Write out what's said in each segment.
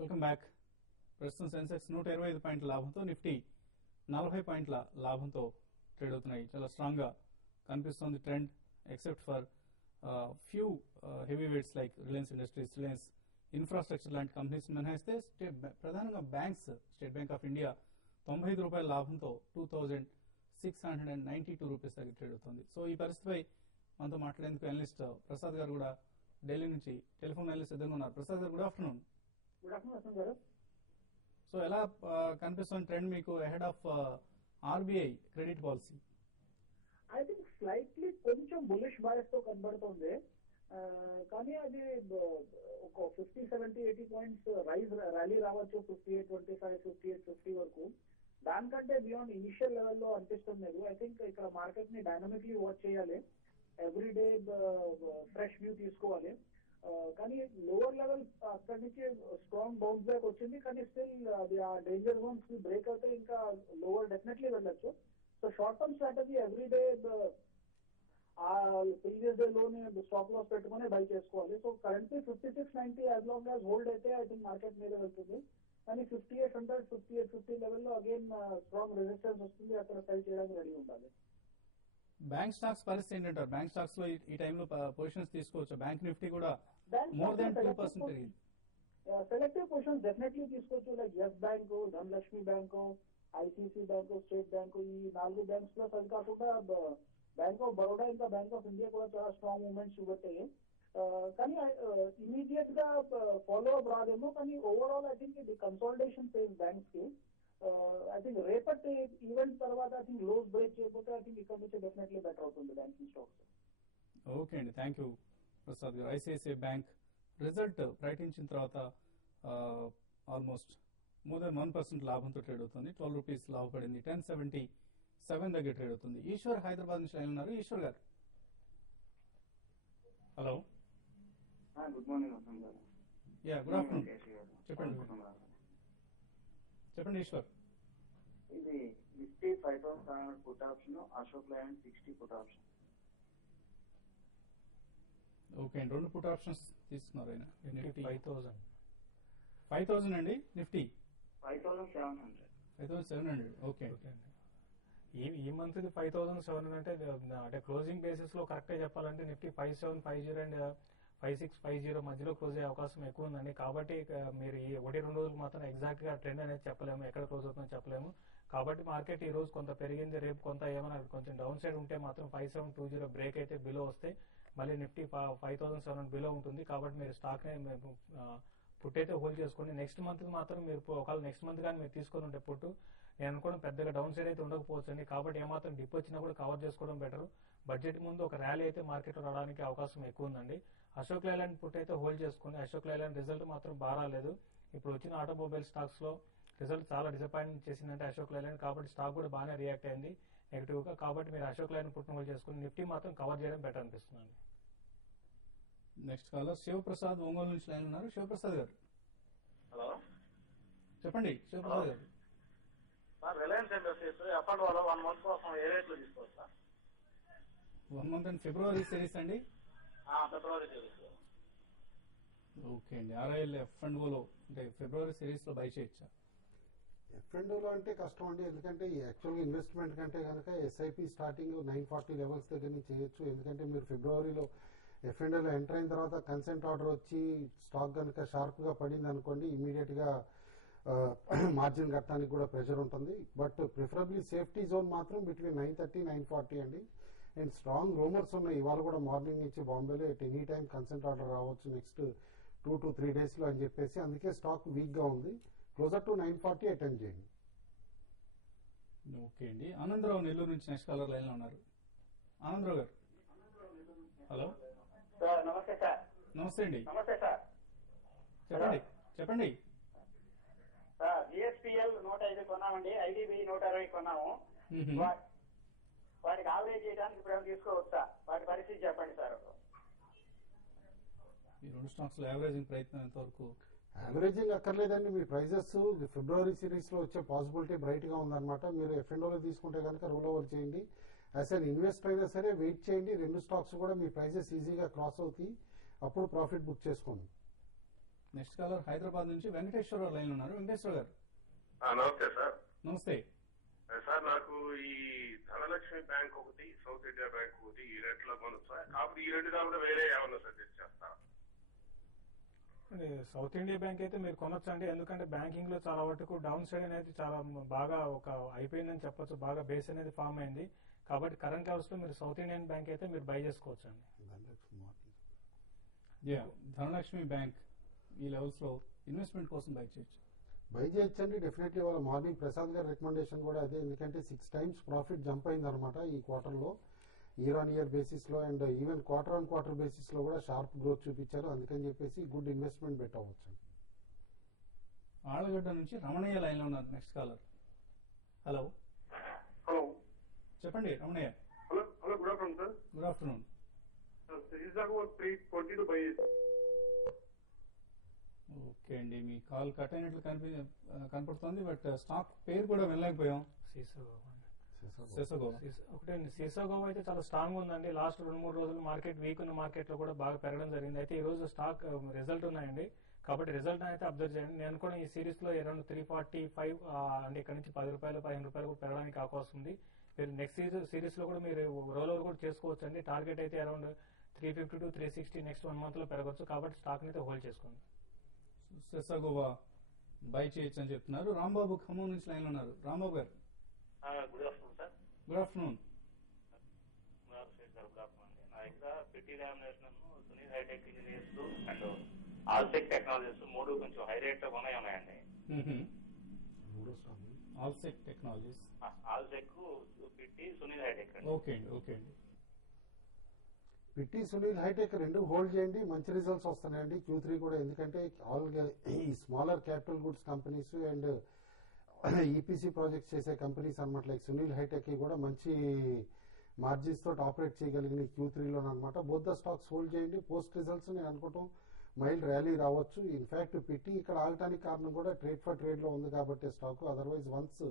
Welcome back. ప్రస్తుతం సెన్సెక్స్ 125 పాయింట్ల లాభంతో, నిఫ్టీ 40 పాయింట్ల లాభంతో ట్రేడ్ అవుతున్నాయి. చాలా స్ట్రాంగ్ గా కనిపిస్తోంది trend, except for few heavy weights like Reliance industries, Reliance infrastructure లాంటి కంపెనీస్ మినహాయిస్తే ప్రధానంగా banks, state bank of India 95 రూపాయల లాభంతో 2692 రూపీస్ దగ్గర ట్రేడ్ అవుతుంది. సో ఈ పరిస్థితిపై మనతో మాట్లాడేందుకు అనలిస్ట్ ప్రసాద్ గారు కూడా ఢిల్లీ నుంచి టెలిఫోన్ అనలిస్ట్ ఎదురుగా ఉన్నారు. ప్రసాద్ గారు, గుడ్ ఆఫ్టర్నూన్. గుడ్ ఆఫ్టర్నూన్ గారు. సో ఎలా కనిపిస్తుంది ట్రెండ్ మీకు ahead of RBI credit policy? I think slightly కొంచెం బులిష్ బాయస్ తో కనబడుతుంది. కానీ అది ఒక 50-70-80 పాయింట్స్ ర్యాలీ రావచ్చు, 58-25, 58-50 వరకు. దానికంటే బియాండ్ ఇనిషియల్ లెవెల్లో అనిపిస్తుంది లేదు. ఐ థింక్ ఇక్కడ మార్కెట్ ని డైనమిక్లీ వాచ్ చేయాలి, ఎవ్రీడే ఫ్రెష్ వ్యూ తీసుకోవాలి. కానీ లోవర్ లెవెల్ అక్కడి నుంచి స్ట్రాంగ్ బౌన్స్ బ్యాక్ వచ్చింది, కానీ స్టిల్ అది ఆ డేంజర్ జోన్స్ బ్రేక్ అయితే ఇంకా లోవర్ డెఫినెట్లీ వెళ్ళొచ్చు. So short term strategy everyday ఆ ప్రీవియస్ డే లోని స్టాప్ లాస్ పెట్టుకుని బై చేసుకోవాలి. So currently 5690 as long as hold అయితే ఐ థింక్ మార్కెట్ మీద వెళ్తుంది. కానీ 5800, 5850 లెవెల్లో అగైన్ స్ట్రాంగ్ రెసిస్టెన్స్ వస్తుంది, అక్కడ సెల్ చేయడానికి రెడీ ఉండాలి. బ్యాంక్ స్టాక్స్ పరిస్థితి ఏంటంటారు? బ్యాంక్ స్టాక్స్ లో ఈ టైంలో పొజిషన్స్ తీసుకోవచ్చు. బ్యాంక్ నిఫ్టీ కూడా మోర్ దాన్ 2% పెరిగింది. సెలెక్టివ్ పొజిషన్స్ డెఫినెట్లీ తీసుకోవచ్చు, like yes bank, Dhanalakshmi bank, ICICI bank, state bank, ఈ 4 బ్యాంక్స్ ప్లస్ అది కాకుండా బ్యాంక్ ఆఫ్ బరోడా ఇంకా బ్యాంక్ ఆఫ్ ఇండియా కూడా చాలా స్ట్రాంగ్ మూవ్మెంట్స్ చూపెట్టాయి. కానీ ఇమీడియట్ గా ఫాలో అప్ రాదేమో, కానీ ఓవరాల్ ఐ థింక్ ఇది కన్సాలిడేషన్ ఫేజ్ బ్యాంక్స్ కి. ఐ థింక్ రేపటి ఈవెంట్ తర్వాత ఐ థింక్ లోస్ బ్రేక్ చేయకపోతే ఐ థింక్ ఇక్కడ నుంచి డెఫినెట్లీ బెటర్ అవుతుంది బ్యాంకింగ్ స్టాక్స్. ఓకే అండి, థ్యాంక్ యూ ప్రసాద్ గారు. ఐసిఐసిఐ బ్యాంక్ రిజల్ట్ ప్రకటించిన తర్వాత ఆల్మోస్ట్ మోర్ దాన్ 1% లాభంతో ట్రేడ్ అవుతుంది. 12 రూపీస్ లాభపడింది, 1077 దగ్గర ట్రేడ్ అవుతుంది. ఈశ్వర్ హైదరాబాద్ నుంచి లైన్ ఉన్నారు. ఈశ్వర్ గారు, హలో. గుడ్ మార్నింగ్ వసంత్ గారు. Yeah, good afternoon. చెప్పండి ఈశ్వర్. ఇది Nifty 5700 put option, Ashok Leyland 60 put option. Okay అండి, 2 పుట్ ఆప్షన్స్ తీసుకున్నారు ఆయన. నిఫ్టీ 5000 అండి, నిఫ్టీ 5700. ఓకే. ఈ మంత్ 5700 అంటే క్లోజింగ్ బేసిస్ లో కరెక్ట్ గా చెప్పాలంటే నిఫ్టీ 5750 అండ్ 5650 మధ్యలో క్లోజ్ అయ్యే అవకాశం ఎక్కువ ఉందండి. కాబట్టి మీరు ఈ 1-2 రోజులు మాత్రం ఎగ్జాక్ట్ గా ట్రెండ్ అనేది చెప్పలేము, ఎక్కడ క్లోజ్ అవుతుందో చెప్పలేము. కాబట్టి మార్కెట్ ఈ రోజు కొంత పెరిగింది, రేపు కొంత ఏమైనా కొంచెం డౌన్ సైడ్ ఉంటే మాత్రం 5720 బ్రేక్ అయితే బిలో వస్తే మళ్ళీ నిఫ్టీ 5700 బిలో ఉంటుంది. కాబట్టి మీరు స్టాక్ పుట్ అయితే హోల్డ్ చేసుకోండి. నెక్స్ట్ మంత్ మాత్రం మీరు ఒకవేళ నెక్స్ట్ మంత్ కానీ మీరు తీసుకొని ఉంటే పుట్టు నేను అనుకోవడం పెద్దగా డౌన్ సైడ్ అయితే ఉండకపోవచ్చు అండి. కాబట్టి ఏమాత్రం డిప్ వచ్చినా కూడా కవర్ చేసుకోవడం బెటర్. బడ్జెట్ ముందు ఒక ర్యాలీ అయితే మార్కెట్ లో రావడానికి అవకాశం ఎక్కువ ఉందండి. అశోక్ లైలాండ్ పుట్ అయితే హోల్డ్ చేసుకోండి. అశోక్ లైలాండ్ రిజల్ట్ మాత్రం బాగా రాలేదు. ఇప్పుడు వచ్చిన ఆటోమొబైల్ స్టాక్స్ లో రిజల్ట్ చాలా డిసప్పాయింట్ చేసిందంటే అశోక్ లైలాండ్. కాబట్టి స్టాక్ కూడా బాగానే రియాక్ట్ అయింది నెగిటివ్ గా. కాబట్టి మీరు అశోక్ లైలాండ్ పుట్ను హోల్డ్ చేసుకుని నిఫ్టీ మాత్రం కవర్ చేయడం బెటర్ అనిపిస్తుంది. నెక్స్ట్ కాలర్ శివప్రసాద్ ఒంగోలు నుంచి లైన్ ఉన్నారు. శివప్రసాద్ గారు, హలో చెప్పండి. శివప్రసాద్ గారు, రిలయన్స్ ఇండస్ట్రీస్ ఎఫ్ఎండ్ వాళ్ళు 1 మంత్ కోసం ఏ రేట్లో తీసుకోవచ్చు sir? 1 month and February series అండి. ఫిబ్రవరి సిరీస్. ఓకే అండి, ఆర్ఐఎల్ ఎఫ్ఎండ్ఓలో అంటే ఫిబ్రవరి సిరీస్ లో బై చేయొచ్చా? ఎఫ్ఎండ్ఓలో అంటే కష్టం అండి, ఎందుకంటే యాక్చువల్గా ఇన్వెస్ట్మెంట్ కంటే కనుక ఎస్ఐపి స్టార్టింగ్ 940 లెవెల్స్ దగ్గర నుంచి చేయొచ్చు. ఎందుకంటే మీరు ఫిబ్రవరిలో ఎఫ్ఎండ్ఓలో ఎంటర్ అయిన తర్వాత కన్సెంట్ ఆర్డర్ వచ్చి స్టాక్ కనుక షార్ప్ గా పడింది అనుకోండి, ఇమీడియట్ గా మార్జిన్ కట్టడానికి కూడా ప్రెషర్ ఉంటుంది. బట్ ప్రిఫరబ్లీ సేఫ్టీ జోన్ మాత్రం బిట్వీన్ 930, 940 అండి. అండ్ స్ట్రాంగ్ రూమర్స్ ఉన్నాయి, ఇవాళ కూడా మార్నింగ్ నుంచి బాంబేలో at any time consent order రావచ్చు నెక్స్ట్ 2 to 3 days లో అని చెప్పేసి, అందుకే స్టాక్ వీక్ గా ఉంది. క్లోజర్ టు 940 అటెండ్ చేయండి. ఓకే అండి. ఆనందరావు నెల్లూరు నుంచి నెక్స్ట్ కాలర్ లైన్ లో ఉన్నారు. ఆనందరావు గారు, హలో. సార్ నమస్తే సార్. నమస్తే అండి. నమస్తే సార్. చెప్పండి. సార్ జిఎస్పిఎల్ 105 కొన్నామండి, ఐడిబి 160 కొన్నాము. వాటికి ఆవరేజ్ చేయడానికి ఇప్పుడు తీసుకోవచ్చా? వాటి పరిస్థితి చెప్పండి సార్. ఈ 2 స్టాక్స్ లో యావరేజింగ్ ప్రయత్నం ఎంతవరకు? యావరేజింగ్ అక్కర్లేదండి, మీ ప్రైజెస్ ఫిబ్రవరి సిరీస్ లో వచ్చే పాసిబిలిటీ బ్రైట్ గా ఉందన్నమాట. మీరు ఎఫ్ఎండ్ఓలో తీసుకుంటే కనుక రోల్ ఓవర్ చేయండి. యాజ్ అన్ ఇన్వెస్టర్ అయినా సరే వెయిట్ చేయండి. 2 స్టాక్స్ కూడా మీ ప్రైజెస్ ఈజీగా క్రాస్ అవుతాయి, అప్పుడు ప్రాఫిట్ బుక్ చేసుకోండి. నెక్స్ట్ కాలర్ హైదరాబాద్ నుంచి వెంకటేశ్వరరావు లైన్ ఉన్నారు. వెంకటేశ్వర గారు నమస్తే సార్. నమస్తే. సార్ నాకు ఈ ధనలక్ష్మి బ్యాంక్ ఒకటి, సౌత్ ఇండియా బ్యాంక్ ఒకటి ఈ రేట్లో కొను సార్. కాకపోతే ఈ రెండు కాకుండా వేరే ఏమన్నా సజెస్ట్ చేస్తారా? సౌత్ ఇండియా బ్యాంక్ అయితే మీరు కొనొచ్చు అండి. ఎందుకంటే బ్యాంకింగ్ లో చాలా వరకు డౌన్ సైడ్ అనేది చాలా బాగా అయిపోయిందని చెప్పొచ్చు. బాగా బేస్ అనేది ఫామ్ అయింది. కాబట్టి కరెంట్ లెవెల్స్ లో మీరు సౌత్ ఇండియన్ బ్యాంక్ అయితే మీరు బై చేసుకోవచ్చు అండి. ధనలక్ష్మి బ్యాంక్ ఈ లెవెల్స్ లో ఇన్వెస్ట్మెంట్ కోసం బై చేయొచ్చు. బై చేయొచ్చండి డెఫినెట్లీ. వాళ్ళ మార్నింగ్ ప్రసాద్ గారి రికమెండేషన్ కూడా అదే. ఎందుకంటే 6 times ప్రాఫిట్ జంప్ అయింది అనమాట ఈ క్వార్టర్లో, ఇయర్ ఆన్ ఇయర్ బేసిస్ లో and even quarter on quarter basis లో కూడా షార్ప్ గ్రోత్ చూపించారు. అందుకని చెప్పేసి గుడ్ ఇన్వెస్ట్మెంట్ బెట్ అవ్వచ్చు. ఆళ్ళగడ్డ నుంచి రమణయ్య లైన్ లో ఉన్నారు. Next caller. హలో హలో చెప్పండి Ramanaiah. Hello hello good afternoon sir. Good afternoon. 320 bye. Okay అండి, మీ కాల్ కట్ అయినట్లు కనపడుతుంది. బట్ స్టాక్ పేరు కూడా వెళ్ళలేకపోయాం. సెసగో ఒకటే సీసాగోవా అయితే చాలా స్ట్రాంగ్ ఉందండి. లాస్ట్ 2-3 రోజులు మార్కెట్ వీక్ ఉన్న మార్కెట్ లో కూడా బాగా పెరగడం జరిగింది. అయితే ఈ రోజు స్టాక్ రిజల్ట్ ఉన్నాయండి. కాబట్టి రిజల్ట్ అయితే అబ్జర్వ్ చేయండి. నేను కూడా ఈ సిరీస్ లో అరౌండ్ 345 అంటే ఇక్కడ నుంచి ₹10 ₹15 కూడా పెరగడానికి అవకాశం ఉంది. మీరు నెక్స్ట్ సిరీస్ లో కూడా మీరు రోల్ ఓవర్ కూడా చేసుకోవచ్చు అండి. టార్గెట్ అయితే అరౌండ్ 350 to 360 నెక్స్ట్ 1 month లో పెరగవచ్చు. కాబట్టి స్టాక్ అయితే హోల్డ్ చేసుకోండి. సెసగోవా బై చేయొచ్చు అని చెప్తున్నారు. రాంబాబు ఖమ్మం నుంచి లైన్ ఉన్నారు. Rambabu garu good afternoon sir. Good afternoon. Good afternoon అండి. నా దగ్గర PT lamination, Sunil hitech engineers and Alsec technologies 3 కొంచెం హై రేట్ లో ఉన్నాయండి. Alsec technologies, Alsec, PT, Sunil hitech అండి. ఓకే అండి. ఓకే అండి. పిటి, సునీల్ హైటెక్ రెండు హోల్డ్ చేయండి. మంచి రిజల్ట్స్ వస్తున్నాయండి Q3 కూడా. ఎందుకంటే ఈ smaller capital goods companies and EPC projects చేసే కంపెనీస్ అనమాట. లైక్ సునీల్ హైటెక్ కూడా మంచి మార్జిన్స్ తోటి ఆపరేట్ చేయగలిగిన Q3లో అనమాట. బోత్ ద స్టాక్స్ హోల్డ్ చేయండి. పోస్ట్ రిజల్ట్స్ నేను అనుకుంటాం మైల్డ్ ర్యాలీ రావచ్చు. ఇన్ఫాక్ట్ పిటి ఇక్కడ ఆగటానికి కారణం కూడా ట్రేడ్ ఫర్ ట్రేడ్ లో ఉంది కాబట్టి స్టాక్. అదర్వైజ్ వన్స్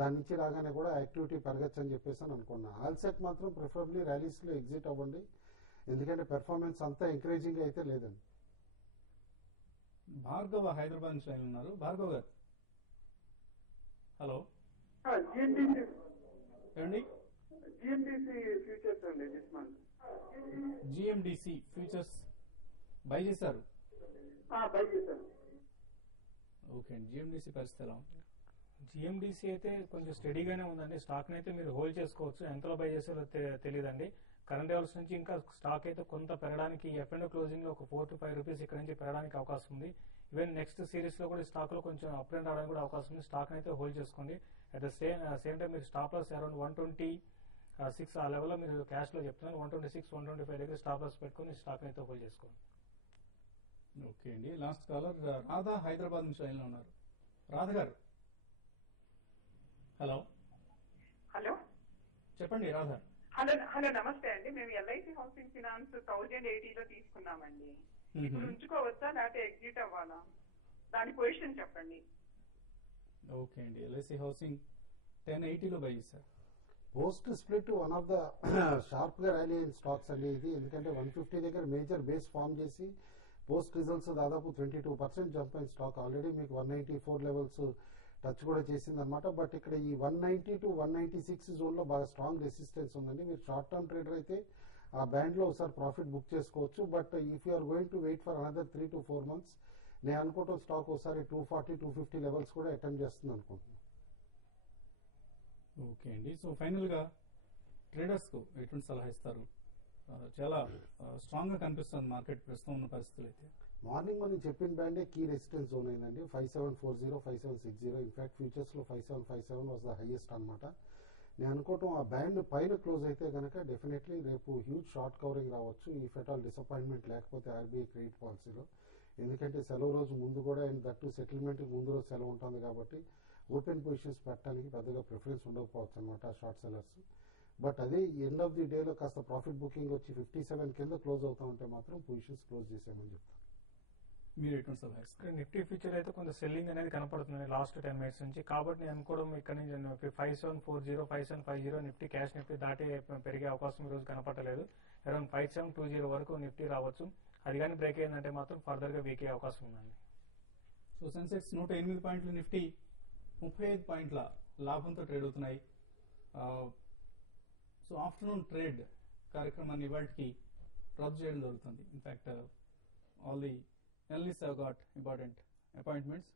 దాని నుంచి రాగానే కూడా యాక్టివిటీ పెరగచ్చు అని చెప్పేసి అని అనుకున్నా. ఆల్సెక్ మాత్రం ప్రిఫరబ్లీ ర్యాలీస్ లో ఎగ్జిట్ అవ్వండి. ఎందుకంటే పెర్ఫార్మెన్స్ అంతా ఎంకరేజింగ్ అయితే లేదండి. భార్గవ హైదరాబాద్ నుంచి లైన్ ఉన్నారు. భార్గవ్ గారు హలో. ఏమండి? జిఎండిసి ఫ్యూచర్స్ అండి this month. GMDC futures by చేశారు. బై చేశాను. ఓకే అండి. జిఎండిసి పరిస్థితి ఎలా ఉంది? జిఎండిసి అయితే కొంచెం స్టడీగానే ఉందండి. స్టాక్ అయితే మీరు హోల్డ్ చేసుకోవచ్చు. ఎంతలో బై చేసారో తెలియదండి. కరెంట్ లెవెల్స్ నుంచి ఇంకా స్టాక్ అయితే కొంత పెరగడానికి F&O క్లోజింగ్ లో ఒక ₹4 to ₹5 ఇక్కడ నుంచి పెరగడానికి అవకాశం ఉంది. ఈవెన్ నెక్స్ట్ సిరీస్ లో కూడా స్టాక్ లో కొంచెం అప్ అండ్ రావడానికి కూడా అవకాశం ఉంది. స్టాక్ అయితే హోల్డ్ చేసుకోండి. అట్ ద సేమ్ టైం మీరు స్టాప్ లాస్ అరౌండ్ 126 ఆ లెవెల్లో మీరు క్యాష్ లో చెప్తున్నారు. 126, 125 దగ్గర స్టాప్ లాస్ పెట్టుకుని స్టాక్ అయితే హోల్డ్ చేసుకోండి. ఓకే అండి. లాస్ట్ కాలర్ రాధా హైదరాబాద్ నుంచి లైన్ లో ఉన్నారు. రాధ గారు హలో. హలో చెప్పండి రాధ. హలో నమస్తే అండి. మేము ఎల్ఐసి హౌసింగ్ ఫైనాన్స్ 1080లో తీసుకున్నామండి. ఇప్పుడు ఉంచుకోవచ్చా లేకపోతే ఎగ్జిట్ అవ్వాలా? దాని పొజిషన్ చెప్పండి. ఓకే అండి. ఎల్ఐసి హౌసింగ్ 1080లో బై చేశారు. Post split one of the sharp గా ర్యాలీ అయిన స్టాక్స్ అండి ఇది. ఎందుకంటే 150 దగ్గర మేజర్ బేస్ ఫామ్ చేసి పోస్ట్ రిజల్ట్స్ దాదాపు 22% జంప్ అయిన స్టాక్. ఆల్రెడీ మీకు 194 లెవెల్స్ టచ్ కూడా చేసింది అనమాట. బట్ ఇక్కడ ఈ 190 to 196 జోన్ లో బాగా స్ట్రాంగ్ రెసిస్టెన్స్ ఉందండి. మీరు షార్ట్ టర్మ్ ట్రేడర్ అయితే ఆ బ్యాండ్ లో ఒకసారి ప్రాఫిట్ బుక్ చేసుకోవచ్చు. But if you're going to wait for another 3 to 4 months నేను అనుకుంటాం స్టాక్ ఒకసారి 240, 250 లెవెల్స్ కూడా అటెంప్ట్ చేస్తుంది అనుకుంటున్నాను. ఓకే అండి. సో ఫైనల్ గా ట్రేడర్స్ కు ఎటువంటి సలహా ఇస్తారు? చాలా స్ట్రాంగ్ గా కనిపిస్తుంది మార్కెట్ ప్రస్తుతం ఉన్న పరిస్థితులు అయితే. మార్నింగ్ మనం చెప్పిన బ్యాండే కీ రెసిస్టెన్స్ జోన్ అయిందండి. 5740, 5760. ఇన్ఫాక్ట్ ఫ్యూచర్స్ లో 5757 వాజ్ ద హైయెస్ట్ అనమాట. నేను అనుకోవటం ఆ బ్యాండ్ పైన క్లోజ్ అయితే కనుక డెఫినెట్లీ రేపు హ్యూజ్ షార్ట్ కవరింగ్ రావచ్చు. ఈ ఫెటాల్ డిసప్పాయింట్మెంట్ లేకపోతే ఆర్బీఐ క్రెడిట్ పాలసీలో. ఎందుకంటే సెలవు రోజు ముందు కూడా అండ్ దట్టు సెటిల్మెంట్ ముందు రోజు సెలవు ఉంటుంది కాబట్టి ఓపెన్ పొజిషన్స్ పెట్టడానికి పెద్దగా ప్రిఫరెన్స్ ఉండకపోవచ్చు అనమాట షార్ట్ సెలర్స్. బట్ అదే ఎండ్ ఆఫ్ ది డేలో కాస్త ప్రాఫిట్ బుకింగ్ వచ్చి 57 కింద క్లోజ్ అవుతా ఉంటే మాత్రం పొజిషన్స్ క్లోజ్ చేసేయమని చెప్తాను. మీరు ఎటువంటి సలహా ఇస్తారు? నిఫ్టీ ఫ్యూచర్ అయితే కొంచెం సెల్లింగ్ అనేది కనపడుతుంది లాస్ట్ 10 minutes నుంచి. కాబట్టి నేను అనుకోవడం ఇక్కడ నుంచి 5740, 5750 నిఫ్టీ క్యాష్ నిఫ్టీ దాటి పెరిగే అవకాశం ఈ రోజు కనపడలేదు. అరౌండ్ 5720 వరకు నిఫ్టీ రావచ్చు. అది కానీ బ్రేక్ అయిందంటే మాత్రం ఫర్దర్గా వీక్ అయ్యే అవకాశం ఉందండి. సో సెన్సెక్స్ 108 పాయింట్లు, నిఫ్టీ 35 పాయింట్ల లాభంతో ట్రేడ్ అవుతున్నాయి. సో ఆఫ్టర్నూన్ ట్రేడ్ కార్యక్రమాన్ని ఇవాళకి రద్దు చేయడం జరుగుతుంది. In fact all the analysts have got important appointments.